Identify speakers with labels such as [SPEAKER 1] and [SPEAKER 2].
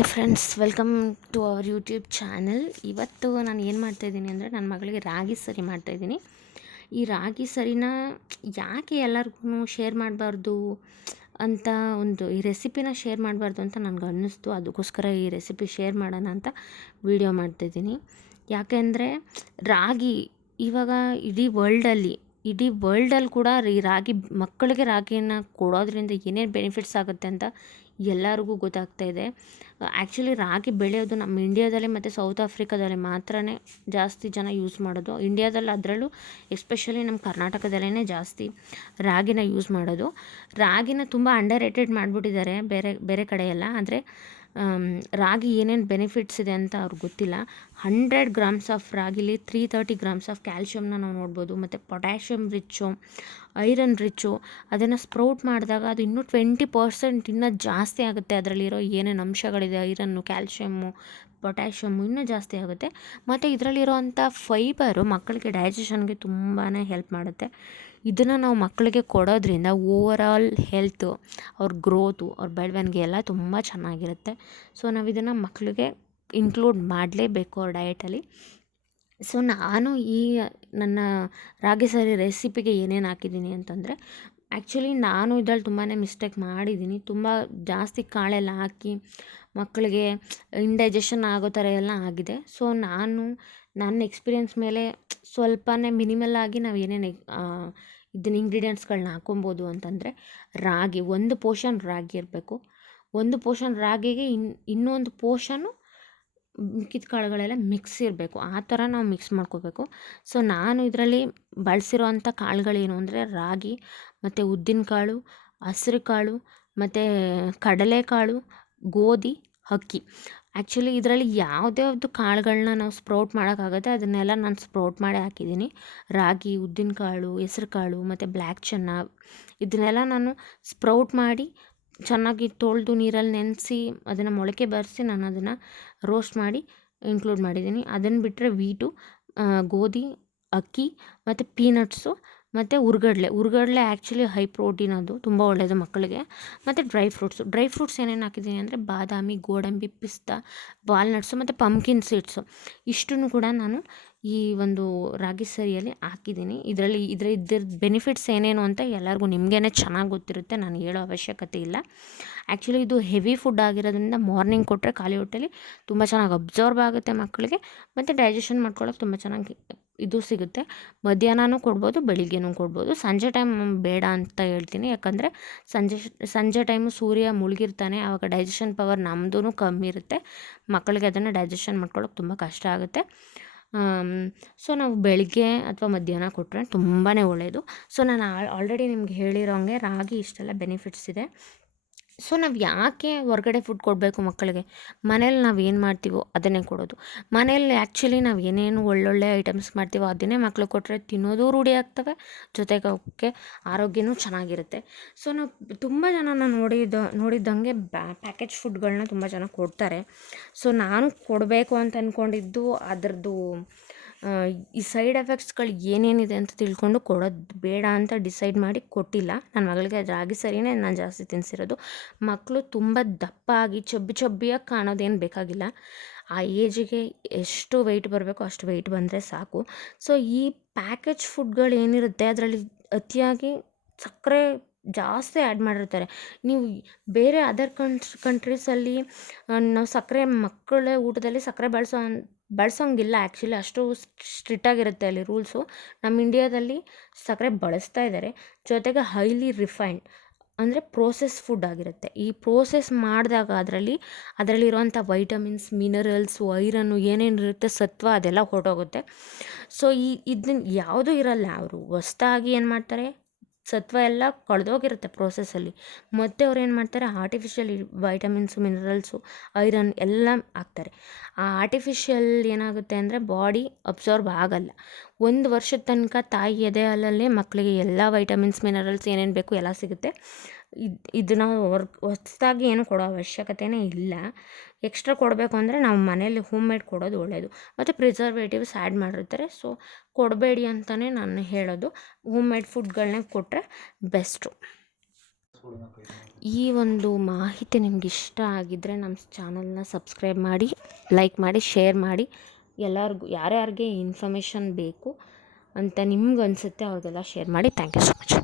[SPEAKER 1] Hi friends, welcome to our YouTube channel. ಇವತ್ತು ನಾನು ಏನು ಮಾಡ್ತಾಯಿದ್ದೀನಿ ಅಂದರೆ ನನ್ನ ಮಗಳಿಗೆ ರಾಗಿ ಸರಿ ಮಾಡ್ತಾಯಿದ್ದೀನಿ ಈ ರಾಗಿ ಸರಿನ ಯಾಕೆ ಎಲ್ಲರಿಗೂ ಶೇರ್ ಮಾಡಬಾರ್ದು ಅಂತ ಒಂದು, ಈ ರೆಸಿಪಿನ ಶೇರ್ ಮಾಡಬಾರ್ದು ಅಂತ ನನಗೆ ಅನ್ನಿಸ್ತು. ಅದಕ್ಕೋಸ್ಕರ ಈ ರೆಸಿಪಿ ಶೇರ್ ಮಾಡೋಣ ಅಂತ ವೀಡಿಯೋ ಮಾಡ್ತಾಯಿದ್ದೀನಿ ಯಾಕೆಂದರೆ ರಾಗಿ ಇವಾಗ ಇಡೀ ವರ್ಲ್ಡಲ್ಲಿ ಇಡೀ ವರ್ಲ್ಡಲ್ಲಿ ಕೂಡ ಈ ರಾಗಿ, ಮಕ್ಕಳಿಗೆ ರಾಗಿಯನ್ನು ಕೊಡೋದ್ರಿಂದ ಏನೇನು ಬೆನಿಫಿಟ್ಸ್ ಆಗುತ್ತೆ ಅಂತ ಎಲ್ಲರಿಗೂ ಗೊತ್ತಾಗ್ತಾ ಇದೆ. ಆ್ಯಕ್ಚುಲಿ ರಾಗಿ ಬೆಳೆಯೋದು ನಮ್ಮ ಇಂಡಿಯಾದಲ್ಲಿ ಮತ್ತು ಸೌತ್ ಆಫ್ರಿಕಾದಲ್ಲಿ ಮಾತ್ರನೇ ಜಾಸ್ತಿ ಜನ ಯೂಸ್ ಮಾಡೋದು. ಇಂಡಿಯಾದಲ್ಲಿ ಅದರಲ್ಲೂ ಎಸ್ಪೆಷಲಿ ನಮ್ಮ ಕರ್ನಾಟಕದಲ್ಲೇ ಜಾಸ್ತಿ ರಾಗಿನ ಯೂಸ್ ಮಾಡೋದು. ರಾಗಿನ ತುಂಬ ಅಂಡರ್ ರೇಟೆಡ್ ಮಾಡಿಬಿಟ್ಟಿದ್ದಾರೆ ಬೇರೆ ಬೇರೆ ಕಡೆಯೆಲ್ಲ. ಆದರೆ ರಾಗಿ ಏನೇನು ಬೆನಿಫಿಟ್ಸ್ ಇದೆ ಅಂತ ಅವ್ರಿಗೆ ಗೊತ್ತಿಲ್ಲ. ಹಂಡ್ರೆಡ್ ಗ್ರಾಮ್ಸ್ ಆಫ್ ರಾಗಿಲಿ ತ್ರೀ ತರ್ಟಿ ಗ್ರಾಮ್ಸ್ ಆಫ್ ಕ್ಯಾಲ್ಶಿಯಮ್ನ ನಾವು ನೋಡ್ಬೋದು. ಮತ್ತು ಪೊಟ್ಯಾಷಿಯಮ್ ರಿಚ್ಚು ಐರನ್ ರಿಚ್ಚು, ಅದನ್ನು ಸ್ಪ್ರೌಟ್ ಮಾಡಿದಾಗ ಅದು ಇನ್ನೂ ಟ್ವೆಂಟಿ ಪರ್ಸೆಂಟ್ ಇನ್ನೂ ಜಾಸ್ತಿ ಆಗುತ್ತೆ. ಅದರಲ್ಲಿರೋ ಏನೇನು ಅಂಶಗಳಿದೆ? ಐರನ್ನು, ಕ್ಯಾಲ್ಶಿಯಮ್ಮು, ಪೊಟ್ಯಾಷಿಯಮ್ಮು ಇನ್ನೂ ಜಾಸ್ತಿ ಆಗುತ್ತೆ. ಮತ್ತು ಇದರಲ್ಲಿರೋವಂಥ ಫೈಬರು ಮಕ್ಕಳಿಗೆ ಡೈಜೆಷನ್ಗೆ ತುಂಬಾ ಹೆಲ್ಪ್ ಮಾಡುತ್ತೆ. ಇದನ್ನು ನಾವು ಮಕ್ಕಳಿಗೆ ಕೊಡೋದ್ರಿಂದ ಓವರಾಲ್ ಹೆಲ್ತು, ಅವ್ರ ಗ್ರೋತು, ಅವ್ರ ಬೆಳವಣಿಗೆ ಎಲ್ಲ ತುಂಬ ಚೆನ್ನಾಗಿರುತ್ತೆ. ಸೊ ನಾವು ಇದನ್ನು ಮಕ್ಕಳಿಗೆ ಇನ್ಕ್ಲೂಡ್ ಮಾಡಲೇಬೇಕು ಅವ್ರ ಡಯಟಲ್ಲಿ. ಸೊ, ನಾನು ಈ ನನ್ನ ರಾಗಿ ಸಾರಿ ರೆಸಿಪಿಗೆ ಏನೇನು ಹಾಕಿದ್ದೀನಿ ಅಂತಂದರೆ ಆ್ಯಕ್ಚುಲಿ ನಾನು ಇದ್ರಲ್ಲಿ ತುಂಬಾ ಮಿಸ್ಟೇಕ್ ಮಾಡಿದ್ದೀನಿ. ತುಂಬ ಜಾಸ್ತಿ ಕಾಳೆಲ್ಲ ಹಾಕಿ ಮಕ್ಕಳಿಗೆ ಇಂಡೈಜೆಷನ್ ಆಗೋ ಥರ ಎಲ್ಲ ಆಗಿದೆ. ಸೊ, ನಾನು ನನ್ನ ಎಕ್ಸ್ಪೀರಿಯೆನ್ಸ್ ಮೇಲೆ ಸ್ವಲ್ಪನೇ ಮಿನಿಮಲ್ ಆಗಿ ನಾವು ಏನೇನು ಇದನ್ನ ಇಂಗ್ರೀಡಿಯೆಂಟ್ಸ್ಗಳನ್ನ ಹಾಕೊಬೋದು ಅಂತಂದರೆ, ರಾಗಿ, ಒಂದು ಪೋರ್ಷನ್ ರಾಗಿ ಇರಬೇಕು. ಒಂದು ಪೋರ್ಷನ್ ರಾಗಿಗೆ ಇನ್, ಇನ್ನೊಂದು ಪೋರ್ಷನ್ನು ಮಿಕ್ಕಿದ ಕಾಳುಗಳೆಲ್ಲ ಮಿಕ್ಸ್ ಇರಬೇಕು. ಆ ಥರ ನಾವು ಮಿಕ್ಸ್ ಮಾಡ್ಕೋಬೇಕು. ಸೊ ನಾನು ಇದರಲ್ಲಿ ಬಳಸಿರೋವಂಥ ಕಾಳುಗಳೇನು ಅಂದರೆ ರಾಗಿ, ಮತ್ತು ಉದ್ದಿನ ಕಾಳು, ಹಸ್ರು ಕಾಳು, ಮತ್ತು ಕಡಲೆಕಾಳು ಗೋಧಿ, ಅಕ್ಕಿ. ಆ್ಯಕ್ಚುಲಿ ಇದರಲ್ಲಿ ಯಾವುದ್ಯಾವ್ದು ಕಾಳುಗಳನ್ನ ನಾವು ಸ್ಪ್ರೌಟ್ ಮಾಡೋಕ್ಕಾಗುತ್ತೆ ಅದನ್ನೆಲ್ಲ ನಾನು ಸ್ಪ್ರೌಟ್ ಮಾಡಿ ಹಾಕಿದ್ದೀನಿ. ರಾಗಿ, ಉದ್ದಿನ ಕಾಳು, ಹೆಸ್ರು ಕಾಳು, ಮತ್ತು ಬ್ಲ್ಯಾಕ್ ಚೆನ್ನ ಇದನ್ನೆಲ್ಲ ನಾನು ಸ್ಪ್ರೌಟ್ ಮಾಡಿ ಚೆನ್ನಾಗಿ ತೊಳೆದು ನೀರಲ್ಲಿ ನೆನೆಸಿ ಅದನ್ನು ಮೊಳಕೆ ಬರೆಸಿ ನಾನು ಅದನ್ನು ರೋಸ್ಟ್ ಮಾಡಿ ಇನ್ಕ್ಲೂಡ್ ಮಾಡಿದ್ದೀನಿ. ಅದನ್ನು ಬಿಟ್ಟರೆ ವೀಟು ಗೋಧಿ, ಅಕ್ಕಿ ಮತ್ತು ಪೀನಟ್ಸು ಮತ್ತು ಹುರ್ಗಡ್ಲೆ ಹುರ್ಗಡ್ಲೆ ಆ್ಯಕ್ಚುಲಿ ಹೈ ಪ್ರೋಟೀನ್ ಅದು, ತುಂಬ ಒಳ್ಳೆಯದು ಮಕ್ಕಳಿಗೆ. ಮತ್ತು ಡ್ರೈ ಫ್ರೂಟ್ಸು ಡ್ರೈ ಫ್ರೂಟ್ಸ್ ಏನೇನು ಹಾಕಿದ್ದೀನಿ ಅಂದರೆ ಬಾದಾಮಿ, ಗೋಡಂಬಿ, ಪಿಸ್ತಾ ವಾಲ್ನಟ್ಸು ಮತ್ತು ಪಂಪ್ಕಿನ್ ಸೀಡ್ಸು ಇಷ್ಟನ್ನು ಕೂಡ ನಾನು ಈ ಒಂದು ರಾಗಿ ಸರಿಯಲ್ಲಿ ಹಾಕಿದ್ದೀನಿ. ಇದರಲ್ಲಿ ಇದರ ಇದ್ರ ಬೆನಿಫಿಟ್ಸ್ ಏನೇನು ಅಂತ ಎಲ್ಲರಿಗೂ ನಿಮಗೇನೆ ಚೆನ್ನಾಗಿ ಗೊತ್ತಿರುತ್ತೆ, ನಾನು ಹೇಳೋ ಅವಶ್ಯಕತೆ ಇಲ್ಲ. ಆ್ಯಕ್ಚುಲಿ ಇದು ಹೆವಿ ಫುಡ್ ಆಗಿರೋದ್ರಿಂದ ಮಾರ್ನಿಂಗ್ ಕೊಟ್ಟರೆ ಖಾಲಿ ಹೊಟ್ಟೆಲಿ ತುಂಬ ಚೆನ್ನಾಗಿ ಅಬ್ಸರ್ವ್ ಆಗುತ್ತೆ ಮಕ್ಕಳಿಗೆ. ಮತ್ತು ಡೈಜೆಷನ್ ಮಾಡ್ಕೊಳ್ಳೋಕೆ ತುಂಬ ಚೆನ್ನಾಗಿ ಇದು ಸಿಗುತ್ತೆ. ಮಧ್ಯಾಹ್ನನೂ ಕೊಡ್ಬೋದು, ಬೆಳಿಗ್ಗೆನೂ ಕೊಡ್ಬೋದು. ಸಂಜೆ ಟೈಮ್ ಬೇಡ ಅಂತ ಹೇಳ್ತೀನಿ. ಯಾಕಂದರೆ ಸಂಜೆ ಸಂಜೆ ಟೈಮು ಸೂರ್ಯ ಮುಳುಗಿರ್ತಾನೆ, ಆವಾಗ ಡೈಜೆಷನ್ ಪವರ್ ನಮ್ಮದೂ ಕಮ್ಮಿ ಇರುತ್ತೆ. ಮಕ್ಕಳಿಗೆ ಅದನ್ನು ಡೈಜೆಷನ್ ಮಾಡ್ಕೊಳ್ಳೋಕೆ ತುಂಬ ಕಷ್ಟ ಆಗುತ್ತೆ. ಸೊ ನಾವು ಬೆಳಿಗ್ಗೆ ಅಥವಾ ಮಧ್ಯಾಹ್ನ ಕೊಟ್ಟರೆ ತುಂಬಾ ಒಳ್ಳೆಯದು ಸೊ ನಾನು ಆಲ್ರೆಡಿ ನಿಮ್ಗೆ ಹೇಳಿರೋ ಹಂಗೆ ರಾಗಿ ಇಷ್ಟೆಲ್ಲ ಬೆನಿಫಿಟ್ಸ್ ಇದೆ. ಸೊ ನಾವು ಯಾಕೆ ಹೊರಗಡೆ ಫುಡ್ ಕೊಡಬೇಕು ಮಕ್ಕಳಿಗೆ? ಮನೇಲಿ ನಾವು ಏನು ಮಾಡ್ತೀವೋ ಅದನ್ನೇ ಕೊಡೋದು. ಮನೇಲಿ ಆ್ಯಕ್ಚುಲಿ ನಾವು ಏನೇನು ಒಳ್ಳೊಳ್ಳೆ ಐಟಮ್ಸ್ ಮಾಡ್ತೀವೋ ಅದನ್ನೇ ಮಕ್ಳು ಕೊಟ್ಟರೆ ತಿನ್ನೋದು ರೂಢಿ ಆಗ್ತವೆ, ಜೊತೆಗೆ ಅವಕ್ಕೆ ಆರೋಗ್ಯನೂ ಚೆನ್ನಾಗಿರುತ್ತೆ. ಸೊ ನಾವು ತುಂಬ ಜನನ ನೋಡಿದ ನೋಡಿದ್ದಂಗೆ ಬ್ಯಾ ಪ್ಯಾಕೇಜ್ ಫುಡ್ಗಳನ್ನ ತುಂಬ ಜನ ಕೊಡ್ತಾರೆ. ಸೊ ನಾನು ಕೊಡಬೇಕು ಅಂತ ಅಂದ್ಕೊಂಡಿದ್ದು ಅದರದ್ದು ಈ ಸೈಡ್ ಎಫೆಕ್ಟ್ಸ್ಗಳು ಏನೇನಿದೆ ಅಂತ ತಿಳ್ಕೊಂಡು ಕೊಡೋದು ಬೇಡ ಅಂತ ಡಿಸೈಡ್ ಮಾಡಿ ಕೊಟ್ಟಿಲ್ಲ. ನನ್ನ ಮಗಳಿಗೆ ರಾಗಿ ಸರಿನೇ, ನಾನು ಜಾಸ್ತಿ ತಿನ್ನಿಸಿರೋದು ಮಕ್ಕಳು ತುಂಬ ದಪ್ಪ ಆಗಿ ಚಬ್ಬಿ ಚಬ್ಬಿಯಾಗಿ ಕಾಣೋದೇನು ಬೇಕಾಗಿಲ್ಲ. ಆ ಏಜಿಗೆ ಎಷ್ಟು ವೆಯ್ಟ್ ಬರಬೇಕು ಅಷ್ಟು ವೆಯ್ಟ್ ಬಂದರೆ ಸಾಕು. ಸೊ ಈ ಪ್ಯಾಕೇಜ್ ಫುಡ್ಗಳು ಏನಿರುತ್ತೆ, ಅದರಲ್ಲಿ ಅತಿಯಾಗಿ ಸಕ್ಕರೆ ಜಾಸ್ತಿ ಆ್ಯಡ್ ಮಾಡಿರ್ತಾರೆ. ನೀವು ಬೇರೆ ಅದರ್ ಕಂಟ್ರಿ ಕಂಟ್ರೀಸಲ್ಲಿ ನಾವು ಸಕ್ಕರೆ ಮಕ್ಕಳ ಊಟದಲ್ಲಿ ಸಕ್ಕರೆ ಬಳಸೋ ಬಳಸೋಂಗಿಲ್ಲ ಆ್ಯಕ್ಚುಲಿ ಅಷ್ಟು ಸ್ಟ್ರಿಕ್ಟಾಗಿರುತ್ತೆ ಅಲ್ಲಿ ರೂಲ್ಸು ನಮ್ಮ ಇಂಡಿಯಾದಲ್ಲಿ ಸಕ್ಕರೆ ಬಳಸ್ತಾ ಇದ್ದಾರೆ ಜೊತೆಗೆ ಹೈಲಿ ರಿಫೈನ್ಡ್ ಅಂದರೆ ಪ್ರೋಸೆಸ್ ಫುಡ್ ಆಗಿರುತ್ತೆ. ಈ ಪ್ರೋಸೆಸ್ ಮಾಡಿದಾಗ ಅದರಲ್ಲಿ, ಅದರಲ್ಲಿರುವಂಥ ವೈಟಮಿನ್ಸ್ ಮಿನರಲ್ಸು ಐರನ್ನು ಏನೇನಿರುತ್ತೆ, ಸತ್ವ ಅದೆಲ್ಲ ಹೊರಟೋಗುತ್ತೆ. ಸೊ ಈ ಇದನ್ನ ಯಾವುದೂ ಇರಲ್ಲ ಅವರು. ಹೊಸ್ದಾಗಿ ಏನು ಮಾಡ್ತಾರೆ? ಸತ್ವ ಎಲ್ಲ ಕಳೆದೋಗಿರುತ್ತೆ ಪ್ರೋಸೆಸ್ಸಲ್ಲಿ ಮತ್ತು ಅವ್ರು ಏನು ಮಾಡ್ತಾರೆ ಆರ್ಟಿಫಿಷಿಯಲ್ ವೈಟಮಿನ್ಸು ಮಿನರಲ್ಸು ಐರನ್ ಎಲ್ಲ ಹಾಕ್ತಾರೆ. ಆ ಆರ್ಟಿಫಿಷಿಯಲ್ ಏನಾಗುತ್ತೆ ಅಂದರೆ ಬಾಡಿ ಅಬ್ಸಾರ್ಬ್ ಆಗಲ್ಲ. ಒಂದು ವರ್ಷದ ತನಕ ತಾಯಿ ಎದೆ ಹಾಲಲ್ಲೇ ಮಕ್ಕಳಿಗೆ ಎಲ್ಲ ವೈಟಮಿನ್ಸ್ ಮಿನರಲ್ಸ್ ಏನೇನು ಬೇಕು ಎಲ್ಲ ಸಿಗುತ್ತೆ. ಇದು, ಇದನ್ನ ಹೊರ್, ಹೊಸ್ದಾಗಿ ಏನು ಕೊಡೋ ಅವಶ್ಯಕತೆಯೇ ಇಲ್ಲ. ಎಕ್ಸ್ಟ್ರಾ ಕೊಡಬೇಕು ಅಂದರೆ ನಾವು ಮನೇಲಿ ಹೋಮ್ ಮೇಡ್ ಕೊಡೋದು ಒಳ್ಳೆಯದು ಮತ್ತು ಪ್ರಿಸರ್ವೇಟಿವ್ಸ್ ಆ್ಯಡ್ ಮಾಡಿರ್ತಾರೆ. ಸೊ ಕೊಡಬೇಡಿ ಅಂತಲೇ ನಾನು ಹೇಳೋದು. ಹೋಮ್ ಮೇಡ್ ಫುಡ್ಗಳನ್ನೇ ಕೊಟ್ಟರೆ ಬೆಸ್ಟು ಈ ಒಂದು ಮಾಹಿತಿ ನಿಮ್ಗೆ ಇಷ್ಟ ಆಗಿದ್ದರೆ ನಮ್ಮ ಚಾನಲ್ನ ಸಬ್ಸ್ಕ್ರೈಬ್ ಮಾಡಿ ಲೈಕ್ ಮಾಡಿ ಶೇರ್ ಮಾಡಿ. ಎಲ್ಲರಿಗೂ ಯಾರ್ಯಾರಿಗೆ ಇನ್ಫಾರ್ಮೇಷನ್ ಬೇಕು ಅಂತ ನಿಮ್ಗೆ ಅನಿಸುತ್ತೆ ಅವ್ರಿಗೆಲ್ಲ ಶೇರ್ ಮಾಡಿ. Thank you so much